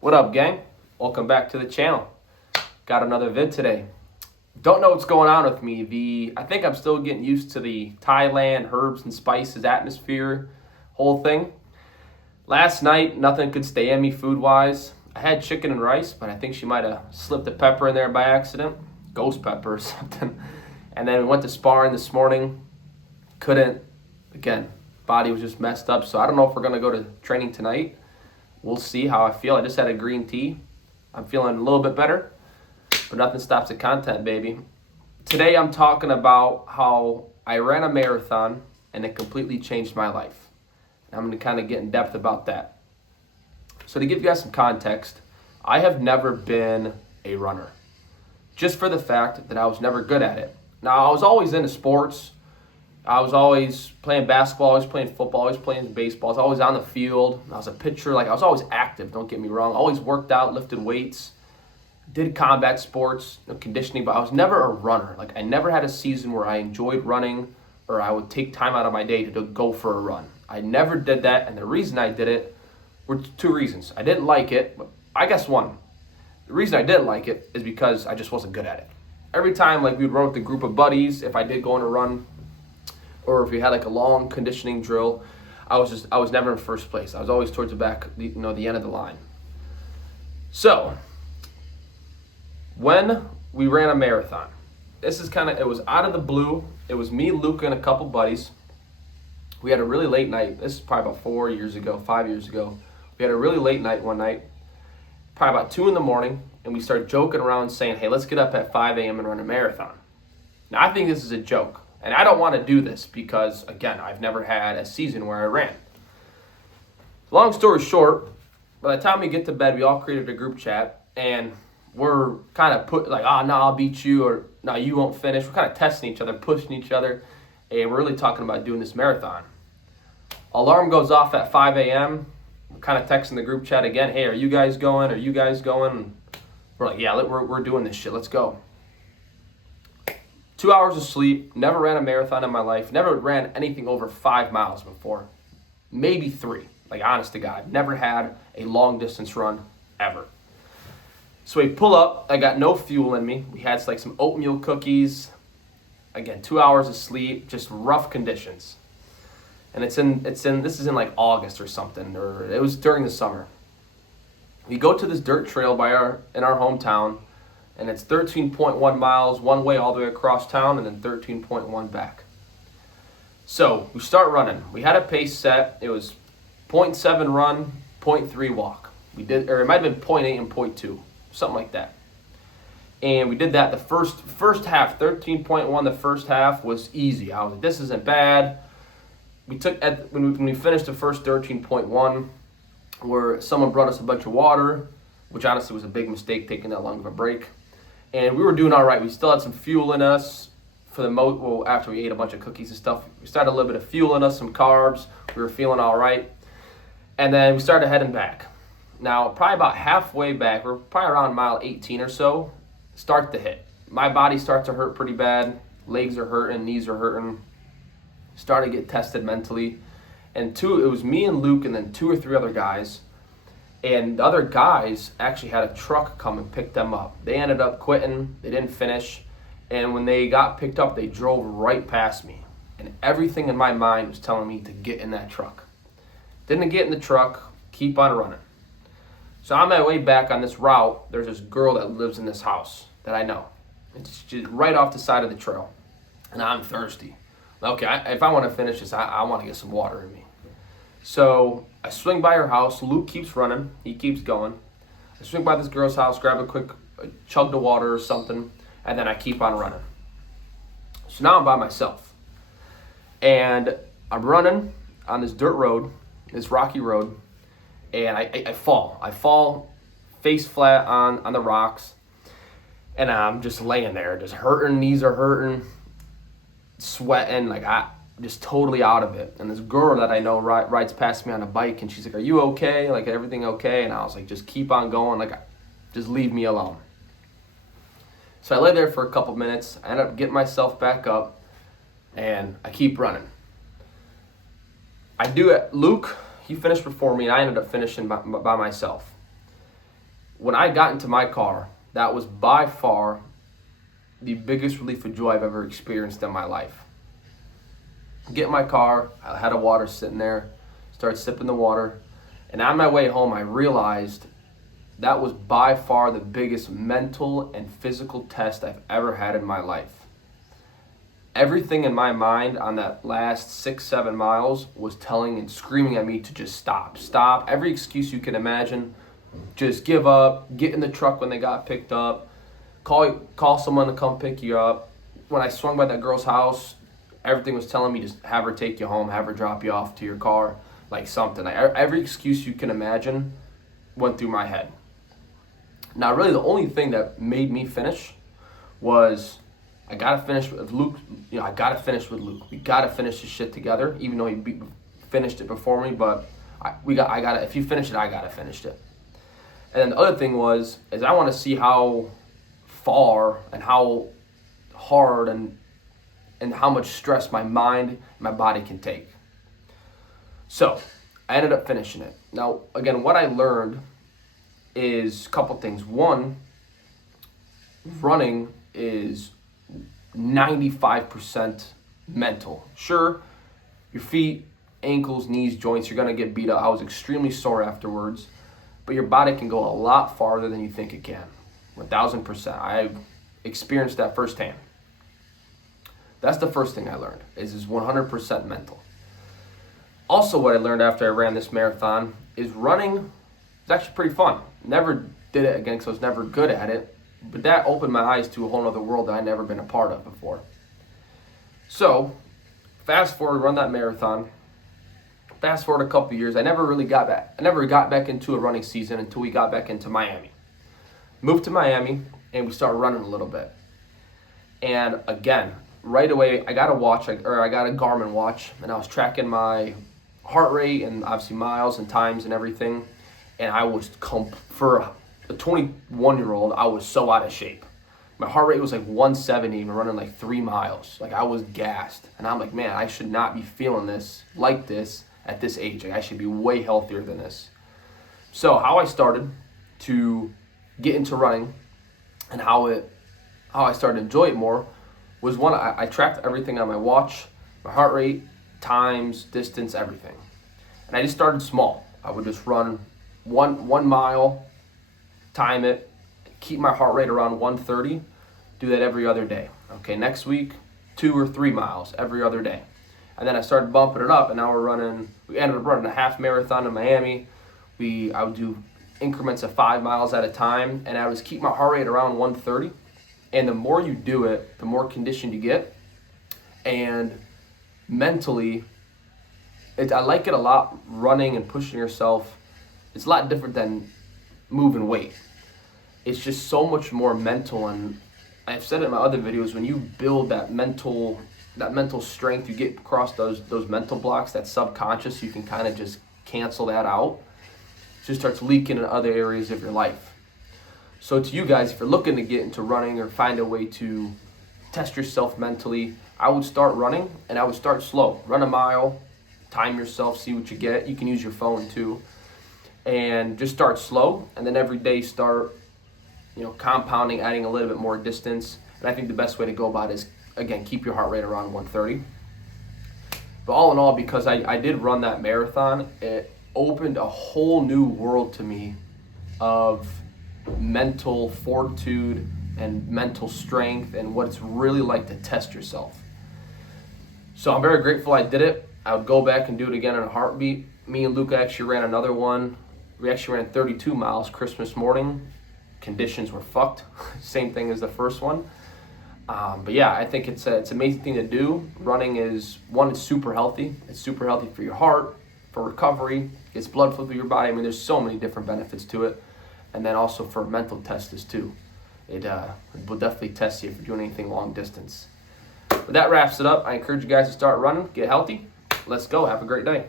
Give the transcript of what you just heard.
What up, gang? Welcome back to the channel. Got another vid today. Don't know what's going on with me. I think I'm still getting used to the Thailand herbs and spices atmosphere whole thing. Last night, nothing could stay in me food-wise. I had chicken and rice, but I think she might have slipped a pepper in there by accident. Ghost pepper or something. And then we went to sparring this morning. Couldn't. Again, body was just messed up. So I don't know if we're going to go to training tonight. We'll see how I feel. I just had a green tea. I'm feeling a little bit better, but nothing stops the content, baby. Today I'm talking about how I ran a marathon and it completely changed my life. I'm going to kind of get in depth about that. So to give you guys some context, I have never been a runner, just for the fact that I was never good at it. Now, I was always into sports. I was always playing basketball, always playing football, always playing baseball. I was always on the field. I was a pitcher. I was always active, don't get me wrong. Always worked out, lifted weights, did combat sports, conditioning, but I was never a runner. I never had a season where I enjoyed running or I would take time out of my day to go for a run. I never did that, and the reason I did it were two reasons. I didn't like it, but I guess one. The reason I didn't like it is because I just wasn't good at it. Every time we would run with a group of buddies, if I did go on a run, or if we had a long conditioning drill, I was never in first place. I was always towards the back, the end of the line. So, when we ran a marathon, it was out of the blue. It was me, Luca, and a couple buddies. We had a really late night. This is probably about 5 years ago. We had a really late night one night, probably about 2 a.m, and we started joking around saying, hey, let's get up at 5 a.m. and run a marathon. Now, I think this is a joke. And I don't want to do this because, again, I've never had a season where I ran. Long story short, by the time we get to bed, we all created a group chat, and we're kind of no, I'll beat you, or no, you won't finish. We're kind of testing each other, pushing each other, and we're really talking about doing this marathon. Alarm goes off at 5 a.m. We're kind of texting the group chat again, hey, are you guys going? Are you guys going? And we're like, yeah, we're doing this shit. Let's go. 2 hours of sleep, never ran a marathon in my life, never ran anything over 5 miles before, maybe 3, honest to God, never had a long distance run ever. So we pull up, I got no fuel in me, we had some oatmeal cookies, again, 2 hours of sleep, just rough conditions. And this is in August or something, or it was during the summer. We go to this dirt trail in our hometown, and it's 13.1 miles one way all the way across town, and then 13.1 back. So we start running. We had a pace set. It was 0.7 run, 0.3 walk. It might have been 0.8 and 0.2, something like that. And we did that the first half, 13.1. The first half was easy. I was like, this isn't bad. When we finished the first 13.1, where someone brought us a bunch of water, which honestly was a big mistake taking that long of a break. And we were doing all right. We still had some fuel in us after we ate a bunch of cookies and stuff. We started a little bit of fuel in us, some carbs. We were feeling all right. And then we started heading back. Now, probably about halfway back, we're probably around mile 18 or so, start to hit. My body starts to hurt pretty bad. Legs are hurting, knees are hurting. Started to get tested mentally. And it was me and Luke and then 2 or 3 other guys. And the other guys actually had a truck come and pick them up. They ended up quitting. They didn't finish. And when they got picked up, they drove right past me. And everything in my mind was telling me to get in that truck. Didn't get in the truck, keep on running. So on my way back on this route, there's this girl that lives in this house that I know. It's just right off the side of the trail. And I'm thirsty. Okay, if I want to finish this, I want to get some water in me. So I swing by her house. Luke keeps running. He keeps going. I swing by this girl's house, grab a quick chug of water or something, and then I keep on running. So now I'm by myself. And I'm running on this dirt road, this rocky road, and I fall. I fall face flat on the rocks, and I'm just laying there, just hurting, knees are hurting, sweating, just totally out of it. And this girl that I know rides past me on a bike, and she's like, are you okay? Everything okay? And I was like, just keep on going. Just leave me alone. So I lay there for a couple minutes. I end up getting myself back up, and I keep running. I do it. Luke, he finished before me, and I ended up finishing by myself. when I got into my car, that was by far the biggest relief of joy I've ever experienced in my life. Get in my car, I had a water sitting there, started sipping the water, and on my way home I realized that was by far the biggest mental and physical test I've ever had in my life. Everything in my mind on that last 6-7 miles was telling and screaming at me to just stop. Every excuse you can imagine, just give up, get in the truck when they got picked up, call someone to come pick you up. When I swung by that girl's house, everything was telling me just have her take you home, have her drop you off to your car, like something. Every excuse you can imagine went through my head. Now, really, the only thing that made me finish was I gotta finish with Luke. I gotta finish with Luke. We gotta finish this shit together, even though he finished it before me. But I gotta. If you finish it, I gotta finish it. And then the other thing is I want to see how far and how hard and how much stress my mind and my body can take. So I ended up finishing it. Now, again, what I learned is a couple things. One, running is 95% mental. Sure, your feet, ankles, knees, joints, you're gonna get beat up. I was extremely sore afterwards, but your body can go a lot farther than you think it can. 1000%. I've experienced that firsthand. That's the first thing I learned, is 100% mental. Also, what I learned after I ran this marathon is running is actually pretty fun. Never did it again because I was never good at it, but that opened my eyes to a whole other world that I'd never been a part of before. So, fast forward, run that marathon. Fast forward a couple years, I never got back into a running season until we got back into Miami. Moved to Miami, and we started running a little bit. And again, right away, I got a Garmin watch, and I was tracking my heart rate and obviously miles and times and everything. And I was, for a 21-year-old, I was so out of shape. My heart rate was like 170 and running like 3 miles. Like, I was gassed. And I'm like, man, I should not be feeling this like this at this age. Like, I should be way healthier than this. So how I started to get into running and how I started to enjoy it more was, one, I tracked everything on my watch, my heart rate, times, distance, everything. And I just started small. I would just run one mile, time it, keep my heart rate around 130, do that every other day. Okay, next week, 2 or 3 miles every other day. And then I started bumping it up, and now we ended up running a half marathon in Miami. I would do increments of 5 miles at a time, and I would keep my heart rate around 130. And the more you do it, the more conditioned you get. And mentally, I like it a lot. Running and pushing yourself, it's a lot different than moving weight. It's just so much more mental, and I've said it in my other videos, when you build that mental strength, you get across those mental blocks, that subconscious, you can kind of just cancel that out. It just starts leaking in other areas of your life. So to you guys, if you're looking to get into running or find a way to test yourself mentally, I would start running, and I would start slow. Run a mile, time yourself, see what you get. You can use your phone too. And just start slow, and then every day start, compounding, adding a little bit more distance. And I think the best way to go about it is, again, keep your heart rate around 130. But all in all, because I did run that marathon, it opened a whole new world to me of mental fortitude and mental strength and what it's really like to test yourself. So I'm very grateful I did it. I would go back and do it again in a heartbeat. Me and Luke actually ran another one. We actually ran 32 miles Christmas morning. Conditions were fucked. Same thing as the first one. But yeah, I think it's an amazing thing to do. Running is, one, it's super healthy. It's super healthy for your heart, for recovery. Gets blood flow through your body. I mean, there's so many different benefits to it. And then also for mental tests too. It will definitely test you if you're doing anything long distance. But that wraps it up. I encourage you guys to start running, get healthy. Let's go. Have a great day.